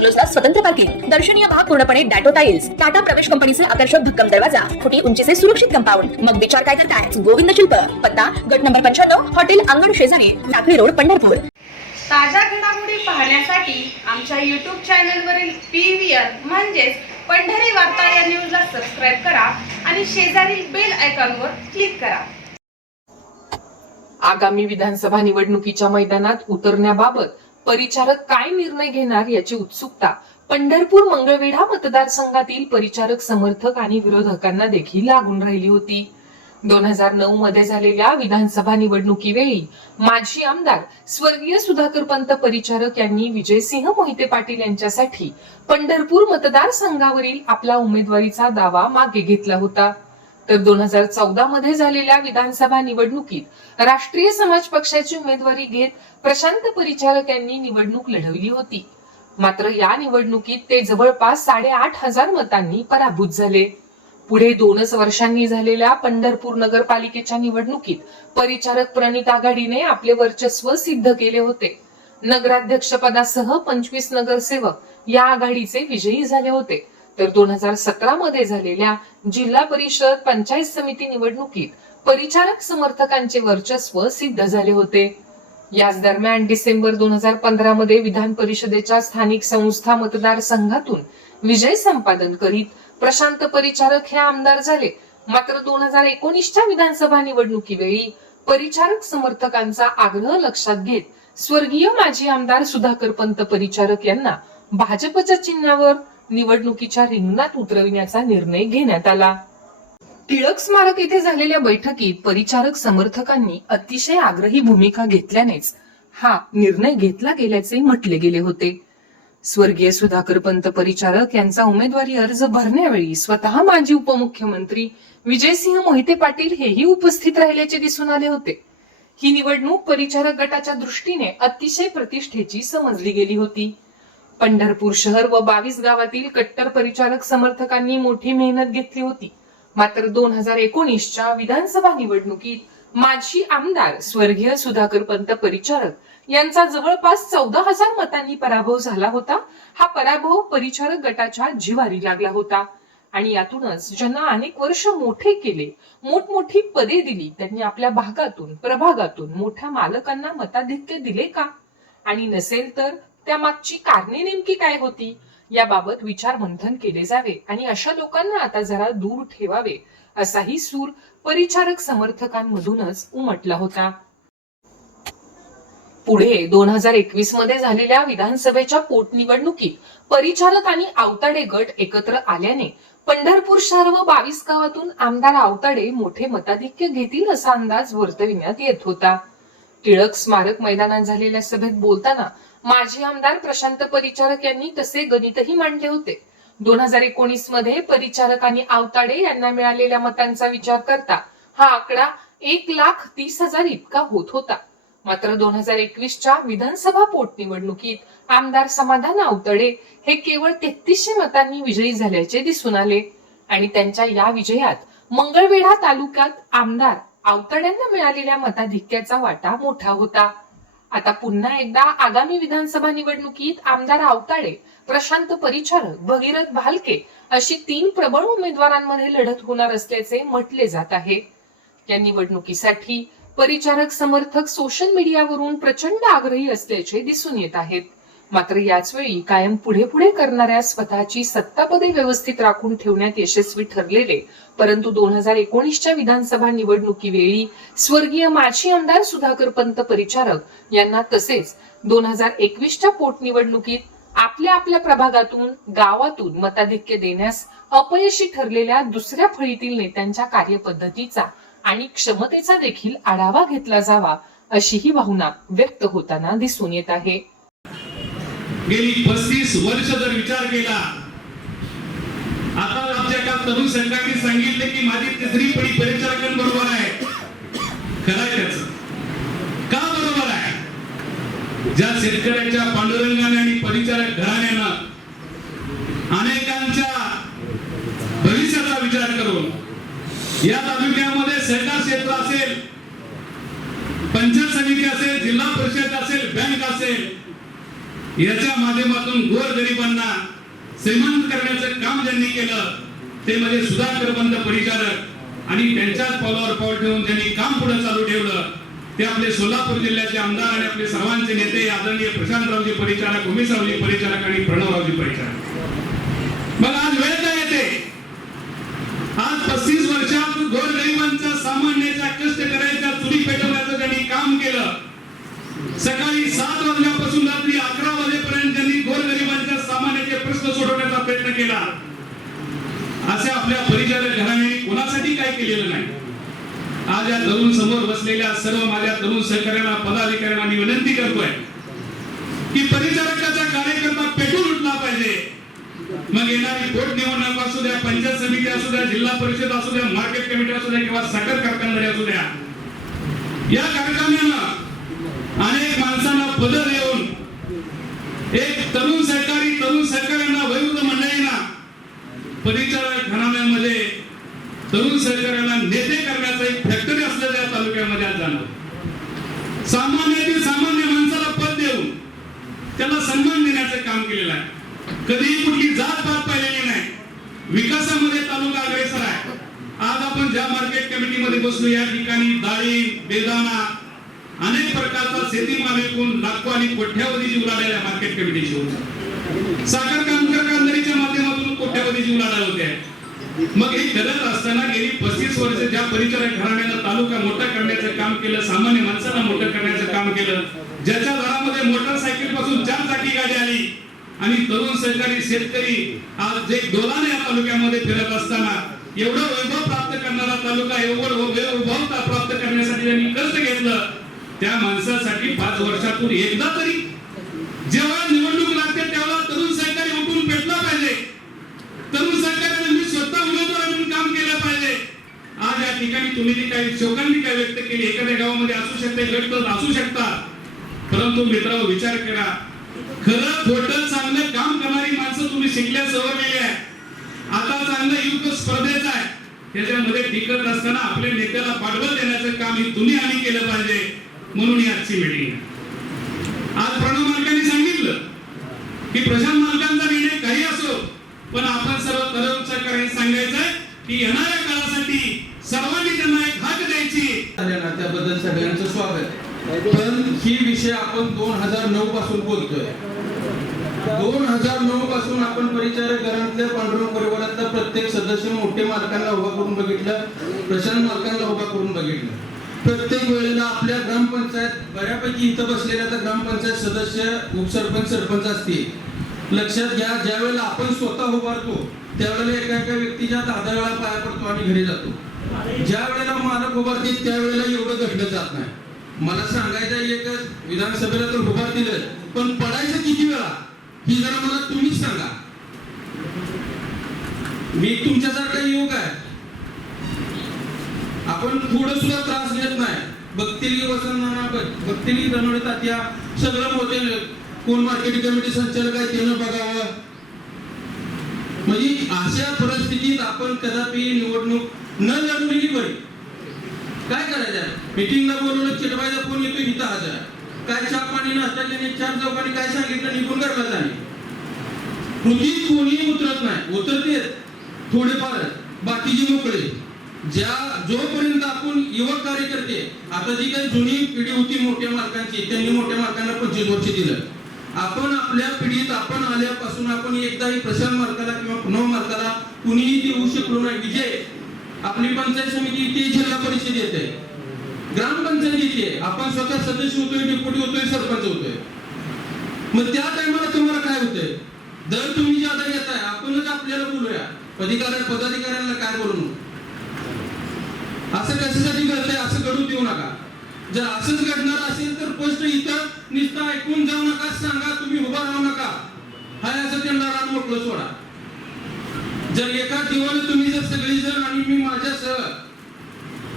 बंगलोजला स्वतंत्र पार्किंग. दर्शनीय भाग पूर्णपणे डॅटो टाइल्स टाटा प्रवेश कंपनीचे आकर्षक भक्कम दरवाजा. फुटी उंचीचे सुरक्षित कंपाऊंड. मग विचार काय करताय? गोविंद शिल्प. पत्ता गट नंबर पंच्याण्णव हॉटेल अंगण शेजारी लाकडी रोड पंढरपूर. ताज्या घडामोडी पाहण्यासाठी आमच्या यूट्यूब चॅनलवरील पी व्ही आर म्हणजेच पंढरी वार्ता या न्यूजला सबस्क्राईब करा आणि शेजारील बेल आयकॉनवर क्लिक करा. आगामी विधानसभा निवडणुकीच्या मैदानात उतरण्याबाबत परिचारक काय निर्णय घेणार याची उत्सुकता? पंढरपूर मंगळवेढा मतदारसंघातील परिचारक समर्थक आणि विरोधकांना देखील लागून राहिली होती. दोन हजार नऊ मध्ये झालेल्या विधानसभा निवडणुकीवेळी माजी आमदार स्वर्गीय सुधाकर पंत परिचारक यांनी विजयसिंह मोहिते पाटील यांच्यासाठी पंढरपूर मतदारसंघावरील आपला उमेदवारीचा दावा मागे घेतला होता. तर दोन हजार चौदा मध्ये झालेल्या विधानसभा निवडणुकीत राष्ट्रीय समाज पक्षाची उमेदवारी घेत प्रशांत परिचारक यांनी निवडणूक लढवली होती. मात्र या निवडणुकीत ते जवळपास साडेआठ हजार मतांनी पराभूत झाले. पुढे दोनच वर्षांनी झालेल्या पंढरपूर नगरपालिकेच्या निवडणुकीत परिचारक प्रणित आघाडीने आपले वर्चस्व सिद्ध केले होते. नगराध्यक्षपदासह पंचवीस नगरसेवक या आघाडीचे विजयी झाले होते. तर दोन हजार सतरा मध्ये झालेल्या जिल्हा परिषद पंचायत समिती निवडणुकीत परिचारक समर्थकांचे वर्चस्व सिद्ध झाले होते. याच दरम्यान डिसेंबर दोन हजार पंधरा मध्ये विधान परिषदेच्या स्थानिक संस्था मतदारसंघातून विजय संपादन करीत प्रशांत परिचारक हे आमदार झाले. मात्र दोन हजार एकोणीसच्या विधानसभा निवडणुकीवेळी परिचारक समर्थकांचा आग्रह लक्षात घेत स्वर्गीय माजी आमदार सुधाकर पंत परिचारक यांना भाजपच्या चिन्हावर निवडणुकीच्या रिंगणात उतरविण्याचा निर्णय घेण्यात आला. टिळक स्मारक येथे झालेल्या बैठकीत परिचारक समर्थकांनी अतिशय आग्रही भूमिका घेतल्यानेच हा निर्णय घेतला गेल्याचे म्हटले गेले होते. स्वर्गीय सुधाकर पंत परिचारक यांचा उमेदवारी अर्ज भरण्यावेळी स्वतः माजी उपमुख्यमंत्री विजयसिंह मोहिते पाटील हेही उपस्थित राहिल्याचे दिसून आले होते. ही निवडणूक परिचारक गटाच्या दृष्टीने अतिशय प्रतिष्ठेची समजली गेली होती. पंढरपूर शहर व बावीस गावातील कट्टर परिचारक समर्थकांनी मोठी मेहनत घेतली होती. मात्र दोन हजार एकोणीसच्या विधानसभा निवडणुकीत माजी आमदार स्वर्गीय सुधाकर पंत परिचारक यांचा जवळपास चौदा हजार मतांनी पराभव झाला होता. हा पराभव परिचारक गटाच्या जिवारी लागला होता आणि यातूनच ज्यांना अनेक वर्ष मोठे केले मोठमोठी पदे दिली त्यांनी आपल्या भागातून प्रभागातून मोठ्या मालकांना मताधिक्य दिले का? आणि नसेल तर त्या मागची कारणे नेमकी काय होती याबाबत विचार मंथन केले जावे आणि अशा लोकांना आता जरा दूर ठेवावे असाही सूर परिचारक समर्थकांमधूनच उमटला होता. पुढे दोन हजार एकवीसमध्ये झालेल्या विधानसभेच्या पोटनिवडणुकीत परिचारक आणि आवताडे गट एकत्र आल्याने पंढरपूर शहर व बावीस गावातून आमदार आवताडे मोठे मताधिक्य घेतील असा अंदाज वर्तविण्यात येत होता. टिळक स्मारक मैदानात झालेल्या सभेत बोलताना माजी आमदार प्रशांत परिचारक यांनी तसे गणितही मांडले होते. दोन हजार एकोणीसमध्ये परिचारक आणि आवताडे यांना मिळालेल्या मतांचा विचार करता हा आकडा एक लाख तीस हजार इतका होत होता. मात्र दोन हजार एकवीसच्या विधानसभा पोटनिवडणुकीत आमदार समाधान आवतडे हे केवळ तेहतीसशे मतांनी विजयी झाल्याचे दिसून आले. आणि त्यांच्या या विजयात मंगळवेढा तालुक्यात आमदार आवतड्यांना मिळालेल्या मताधिक्याचा वाटा मोठा होता. आता पुन्हा एकदा आगामी विधानसभा निवडणुकीत आमदार आवताडे प्रशांत परिचारक भगीरथ भालके अशी तीन प्रबळ उमेदवारांमध्ये लढत होणार असल्याचे म्हटले जात आहे. या निवडणुकीसाठी परिचारक समर्थक सोशल मीडियावरून प्रचंड आग्रही असल्याचे दिसून येत आहेत. मात्र याच वेळी कायम पुढे पुढे करणाऱ्या स्वतःची सत्तापदे व्यवस्थित राखून ठेवण्यात यशस्वी ठरलेले परंतु दोन हजार एकोणीसच्या विधानसभा निवडणुकीवेळी स्वर्गीय माजी आमदार सुधाकर पंत परिचारक यांना तसेच दोन हजार एकवीसच्या पोटनिवडणुकीत आपल्या आपल्या प्रभागातून गावातून मताधिक्य देण्यास अपयशी ठरलेल्या दुसऱ्या फळीतील नेत्यांच्या कार्यपद्धतीचा आणि क्षमतेचा देखील आढावा घेतला जावा अशी ही भावना व्यक्त होताना दिसून येत आहे. गेली पस्तीस वर्ष जर विचार केला आता आमच्या एका तरुण संघाने सांगितले की माझी तिसरी पिढी परिचारकांबरोबर आहे. खरं आहे का बरोबर आहे? ज्या शेतकऱ्याच्या पांडुरंगाने आणि परिचारक घराण्यानं अनेकांच्या भविष्याचा विचार करून या तालुक्यामध्ये सहकार क्षेत्र असेल पंचायत समिती असेल जिल्हा परिषद असेल बँक असेल याच्या माध्यमातून गोर गरिबांना श्रीमंत करण्याचं काम ज्यांनी केलं ते म्हणजे सुधाकर बंद परिचारक आणि त्यांच्याच पावलावर पाऊल ठेवून त्यांनी काम पुढे चालू ठेवलं. ते आपले सोलापूर जिल्ह्याचे आमदार आणि आपले सर्वांचे नेते आदरणीय प्रशांतरावजी परिचारक उमेशरावजी परिचारक आणि प्रणवरावजी परिचारक. मग आज वेळ काय येते? आज पस्तीस वर्षात गोरगरिबांचा सामान्याचा कष्ट करायचा चुरी पेटवण्याचं त्यांनी काम केलं. सकाळी सात वाजल्या असे आपल्या परिचारक घराने कोणासाठी काय केलेलं नाही. आज या तरुण समोर बसलेल्या सर्व माझ्या तरुण सहकार्यांना पदाधिकाऱ्यांना मी विनंती करतोय की परिचारकाचा कार्यकर्ता पेटून उठला पाहिजे. मग येणारी पोटनिवडणूक असू द्या पंचायत समिती असू द्या जिल्हा परिषद असू द्या मार्केट कमिटी असू द्या किंवा साखर कारखानदारी असू द्या. या कारखान्यानं अनेक माणसांना पद देऊन एक तरुण सहकारी तरुण सहकाऱ्यांना वयोवृद्ध मंडळींना परिचारक सहकार्याला नेते करण्याचा एक फॅक्टरी असलेल्या तालुक्यामध्ये आज जाणार. सामान्यातील सामान्य माणसाला पद देऊन त्याला सन्मान देण्याचं काम केलेलं आहे. कधीही कुठली जात पात पाहिलेली नाही. विकासामध्ये तालुका अग्रेसर आहे. आज आपण ज्या मार्केट कमिटीमध्ये बसलो या ठिकाणी डाळिंब बेदाना अनेक प्रकारचा शेतीमाल विकून लाखो आणि कोट्यावधीची जीव लागलेल्या मार्केट कमिटीची होती. साखर कामगार कांदरीच्या माध्यमातून कोठ्यावधी जीव लागला होते. मग हे गरज असताना गेली पस्तीस वर्ष ज्या परिचारक घराण्यानं तालुका मोठा करण्याचं काम केलं सामान्य माणसाला मोठं करण्याचं काम केलं. ज्याच्या घरामध्ये मोटरसायकलपासून चार चाकी गाडी आली. आणि तरुण सहकारी शेतकरी आज जे दोलाने या तालुक्यामध्ये फिरत असताना एवढं वैभव प्राप्त करणारा तालुका एवढं वैभव प्राप्त करण्यासाठी त्यांनी कर्ज घेतलं. त्या माणसासाठी पाच वर्षातून एकदा तरी ठिकाणी तुम्ही जी काही शोकांनी काय व्यक्त केली एखाद्या गावामध्ये असू शकते गट असू शकतात. परंतु मित्रांनो विचार करा. खरं खोटं चांगलं काम करणारी माणसं तुम्ही शिकल्या सवरलेली आहे आता चांगलं युग स्पर्धेचं आहे. त्याच्यामध्ये टिकत असताना आपल्या नेत्याला पाठबळ देण्याचं काम हे तुम्ही आम्ही केलं पाहिजे म्हणून ही आजची मीटिंग आज प्रणव मालकांनी सांगितलं की प्रशांत मालकांचा निर्णय काही असो पण आपण सर्व तरुण काळासाठी सर्वांनी त्यांना एक हाक द्यायची. त्याबद्दल सगळ्यांचं स्वागत. पण ही विषय आपण दोन हजार नऊ पासून बोलतोय. दोन हजार नऊ पासून आपण परिचारक घरातल्या पांडुरंग परिवारातल्या प्रत्येक सदस्य मोठे मालकांना उभा करून बघितलं प्रशांत मालकांना उभा करून बघितलं. प्रत्येक वेळेला आपल्या ग्रामपंचायत बऱ्यापैकी इथं बसलेल्या तर ग्रामपंचायत सदस्य उपसरपंच सरपंच असतील. लक्षात घ्या ज्या वेळेला आपण स्वतः उभारतो त्यावेळेला एका एका व्यक्तीच्या दहा दहा वेळा पाया पडतो आणि घरी जातो. ज्या वेळेला मालक उभारतील त्यावेळेला एवढं घडलं जात नाही. मला सांगायचं एकच विधानसभेला तर उभार दिलं पण पडायचं किती वेळा? ही जरा मला तुम्हीच सांगा. मी तुमच्यासारखा युवक आहे आपण पुढे सुद्धा त्रास घेत नाही. बघतील की वसंत बघतील की तात्या सगळं मोठे कोण मार्केट कमिटी संचालक आहे त्यानं बघावं. म्हणजे अशा परिस्थितीत आपण कदापि निवडणूक न लढवलेली बरी. काय करायचं? मीटिंगला बोलवलं चिटवायचा फोन येतो इथं हजार काय चहा पाणी नाश्ता केले चार चौकाने काय सांगितलं निघून घरला जाणे कृती कोणीही उतरत नाही. उतरते थोडेफार बाकीचे मोकळे ज्या जोपर्यंत आपण युवक कार्यकर्ते आता जी काही जुनी पिढी होती मोठ्या मालकांची त्यांनी मोठ्या मालकांना पंचवीस वर्ष दिलं. आपण आपल्या पिढीत आपण आल्यापासून आपण एकदाही प्रशांत मार्गाला किंवा पुनव मार्गाला कुणीही देऊ शकलो नाही. विजय आपली पंचायत समिती ते जिल्हा परिषद येते. ग्रामपंचायत येते. आपण स्वतः सदस्य होतोय डेप्युटी होतोय सरपंच होतोय. मग त्या टायमाला तुम्हाला काय होतंय? दर तुम्ही ज्यादा येताय आपणच आपल्याला बोलूया. अधिकाऱ्या पदाधिकाऱ्यांना काय बोलू? असं कशासाठी घडतंय असं घडू देऊ नका. जर असंच घडणार असेल तर स्पष्ट इथं नुसतं ऐकून जाऊ नका सांगा तुम्ही उभा राहू नका. हाय असं त्यांना रान मोकळं सोडा. जर एका जीवाने तुम्ही जर सगळी जण आणि मी माझ्यासह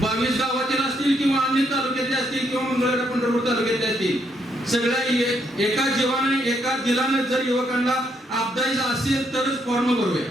बावीस गावातील असतील किंवा अन्य तालुक्यातले असतील किंवा मंगळवेढा पंढरपूर तालुक्यातले असतील सगळ्या एका जीवाने एका दिलाने जर युवकांना आपदायचं असेल तरच फॉर्म भरूया.